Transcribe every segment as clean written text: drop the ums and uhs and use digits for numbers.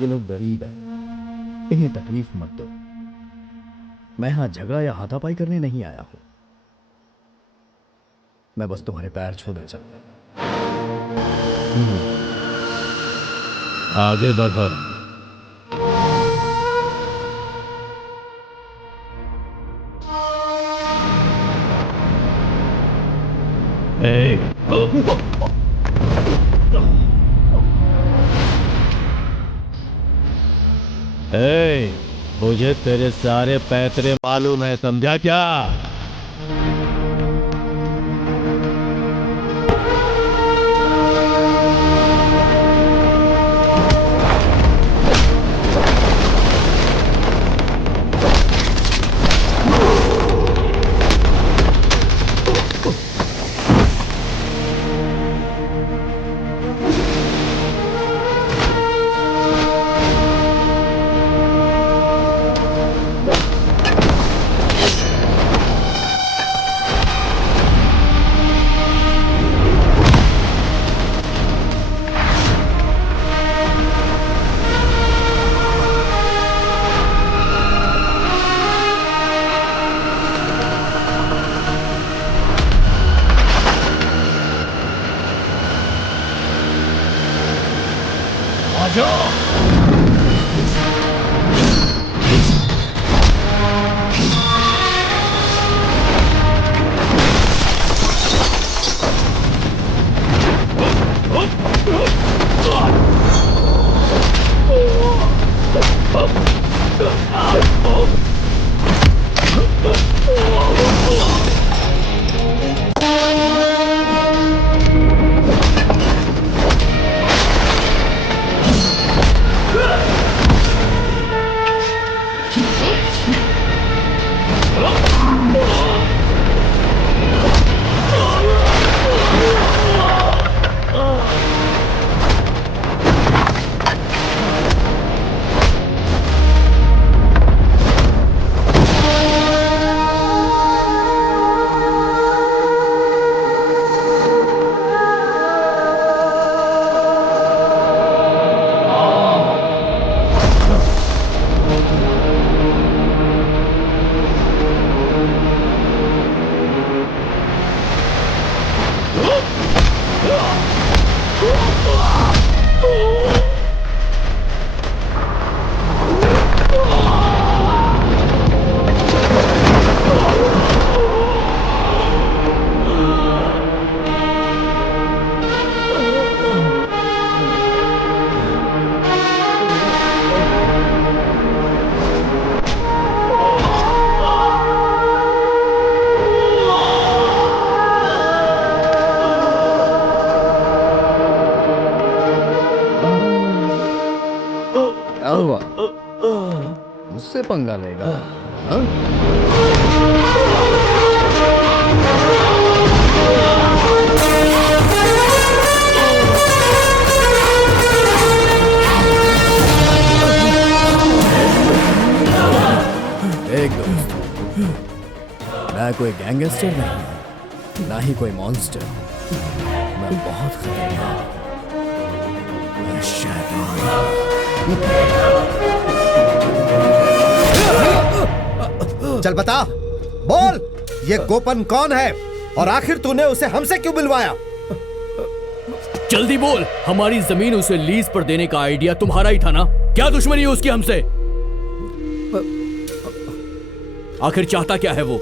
ये लोग गरीब हैं, इन्हें तकलीफ मत दो। मैं यहां झगड़ा या हाथापाई करने नहीं आया हूं। मैं बस तुम्हारे पैर छूने चाहता हूं। आगे बढ़ो। मुझे तेरे सारे पैतरे मालूम है, समझा क्या? मुझसे पंगा लेगा? हाँ? एक दोस्त, मैं कोई गैंगस्टर नहीं, ना ही कोई मॉन्स्टर। मैं बहुत खतरनाक हूं। मैं शैतान। चल बता, बोल, ये गोपन कौन है और आखिर तूने उसे हमसे क्यों मिलवाया? जल्दी बोल, हमारी जमीन उसे लीज पर देने का आइडिया तुम्हारा ही था ना? क्या दुश्मनी है उसकी हमसे? आखिर चाहता क्या है वो?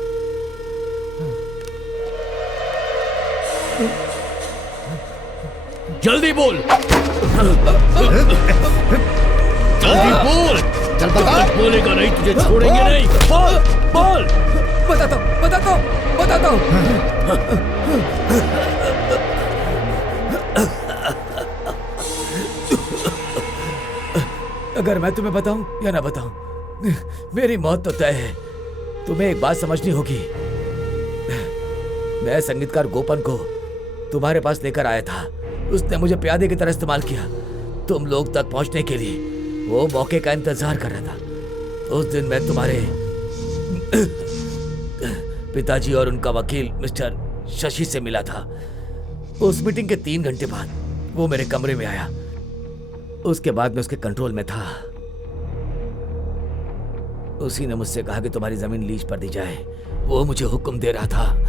जल्दी बोल, जल्दी बोल। चल बता। बोलेगा नहीं तुझे छोड़ेंगे नहीं। बोल बोल। बता दो। अगर मैं तुम्हें बताऊं या ना बताऊं, मेरी मौत तो तय है। तुम्हें एक बात समझनी होगी। मैं संगीतकार गोपन को तुम्हारे पास लेकर आया था। उसने मुझे प्यादे की तरह इस्तेमाल किया तुम लोग तक पहुंचने के लिए। वो मौके का इंतजार कर रहा था। उस दिन मैं तुम्हारे पिताजी और उनका वकील मिस्टर शशि से मिला था। उस मीटिंग के 3 घंटे बाद वो मेरे कमरे में आया। उसके बाद मैं उसके कंट्रोल में था। उसी ने मुझसे कहा कि तुम्हारी जमीन लीज पर दी जाए। वो मुझे हुक्म दे रहा था।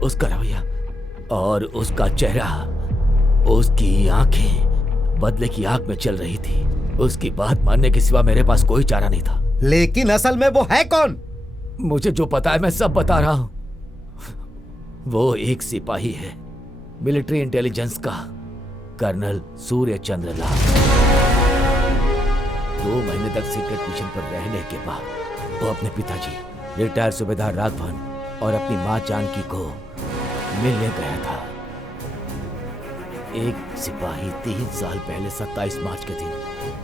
उसका रवैया और उसका चेहरा, उसकी आंखें बदले की आग में चल रही थी। उसकी बात मानने के सिवा मेरे पास कोई चारा नहीं था। लेकिन असल में वो है कौन? मुझे जो पता है मैं सब बता रहा हूं। वो एक सिपाही है, मिलिट्री इंटेलिजेंस का, कर्नल सूर्य चंद्र लाल। 2 महीने तक सीक्रेट मिशन पर रहने के बाद वो अपने पिताजी रिटायर सूबेदार राघवन और अपनी मां जानकी को मिलने गया था। एक सिपाही 3 साल पहले 27 मार्च के दिन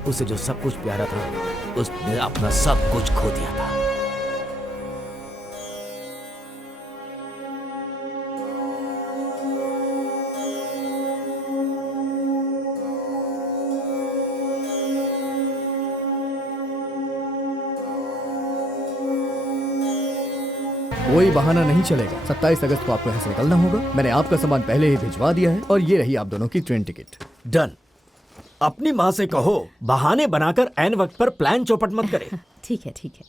उसे जो सब कुछ प्यारा था, उसने अपना सब कुछ खो दिया था। कोई बहाना नहीं चलेगा। 27 अगस्त को आपको यहाँ से निकलना होगा। मैंने आपका सामान पहले ही भिजवा दिया है और ये रही आप दोनों की ट्रेन टिकट। डन। अपनी माँ से कहो बहाने बनाकर ऐन वक्त पर प्लान चौपट मत करे। ठीक है ठीक है।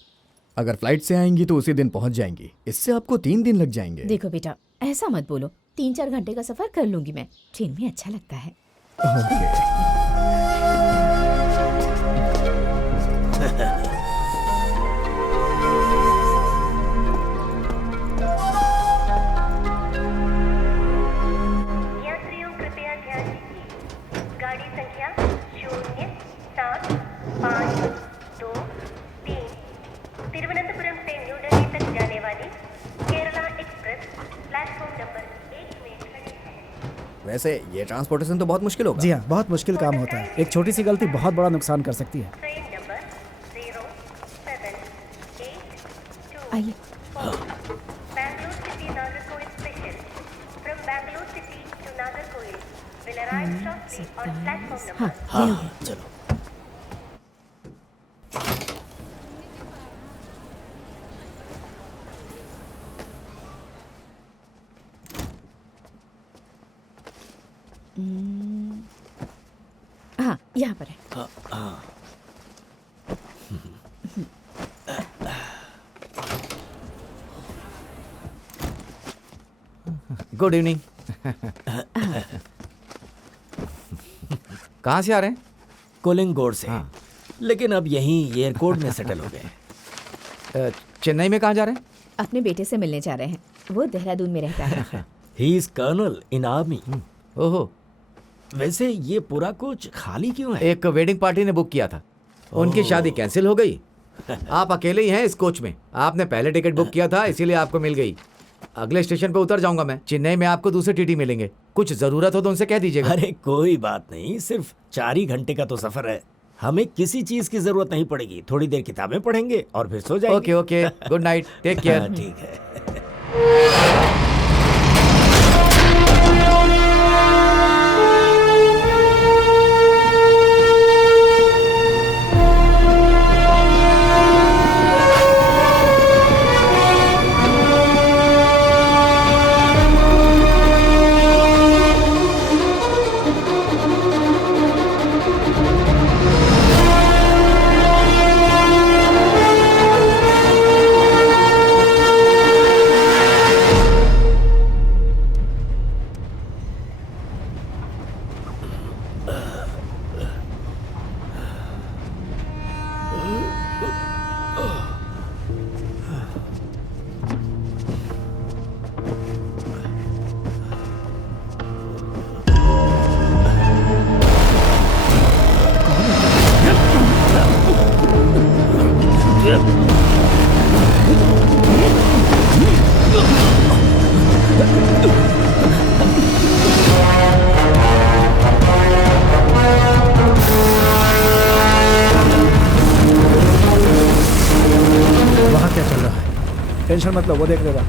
अगर फ्लाइट से आएंगी तो उसी दिन पहुंच जाएंगी। इससे आपको 3 दिन लग जाएंगे। देखो बेटा, ऐसा मत बोलो। 3-4 घंटे का सफर कर लूंगी मैं। ट्रेन में अच्छा लगता है। यात्रियों कृपया ध्यान दीजिए। गाड़ी संख्या 0752 तिरुवनंतपुरम से न्यू दिल्ली तक जाने वाली केरला एक्सप्रेस प्लेटफॉर्म नंबर 1 में खड़ी है। वैसे ये ट्रांसपोर्टेशन तो बहुत मुश्किल होगा। जी हाँ, बहुत मुश्किल काम होता है। एक छोटी सी गलती बहुत बड़ा नुकसान कर सकती है। ट्रेन नंबर 0782 आइए। Bangalore City Nagarcoil special from Bangalore City to Nagarcoil will arrive shortly on platform number हाँ, ये लो। चलो। हाँ, यहाँ पर है। Good evening. कहाँ से आ रहे हैं? कोलिंगोड से। हाँ। लेकिन अब यहीं एयरपोर्ट में सेटल हो गए। चेन्नई में कहाँ जा रहे हैं? अपने बेटे से मिलने जा रहे हैं। वो देहरादून में रहता है। He is colonel in army. ओहो, वैसे ये पूरा कुछ खाली क्यों है? एक वेडिंग पार्टी ने बुक किया था, उनकी शादी कैंसिल हो गई। आप अकेले ही हैं इस कोच में। आपने पहले टिकट बुक किया था, इसीलिए आपको मिल गई। अगले स्टेशन पे उतर जाऊंगा मैं। चेन्नई में आपको दूसरे टीटी मिलेंगे। कुछ जरूरत हो तो उनसे कह दीजिएगा। अरे कोई बात नहीं, सिर्फ 4 ही घंटे का तो सफर है। हमें किसी चीज की जरूरत नहीं पड़ेगी। थोड़ी देर किताबें पढ़ेंगे और फिर सो जाएंगे। Okay okay, good night, take care. ठीक है। वहाँ क्या चल रहा है? टेंशन मत लो, वो देख लेगा।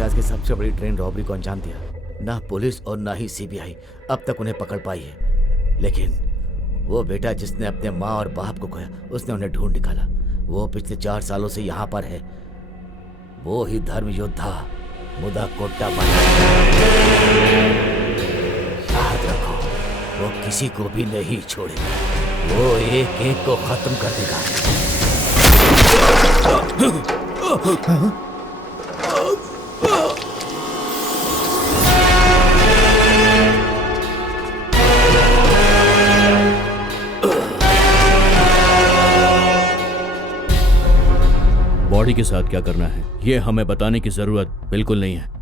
इतिहास की सबसे बड़ी ट्रेन रॉबरी को अंजाम दिया। ना पुलिस और ना ही सीबीआई अब तक उन्हें पकड़ पाई है, लेकिन वो बेटा जिसने अपने माँ और बाप को खोया, उसने उन्हें ढूंढ निकाला। वो पिछले 4 सालों से यहाँ पर है। वो ही धर्म योद्धा मुदा कोट्टापाया। याद रखो, वो किसी को भी नहीं छोड़ेगा। वो एक एक को खत्म कर देगा। बॉडी के साथ क्या करना है ये हमें बताने की जरूरत बिल्कुल नहीं है।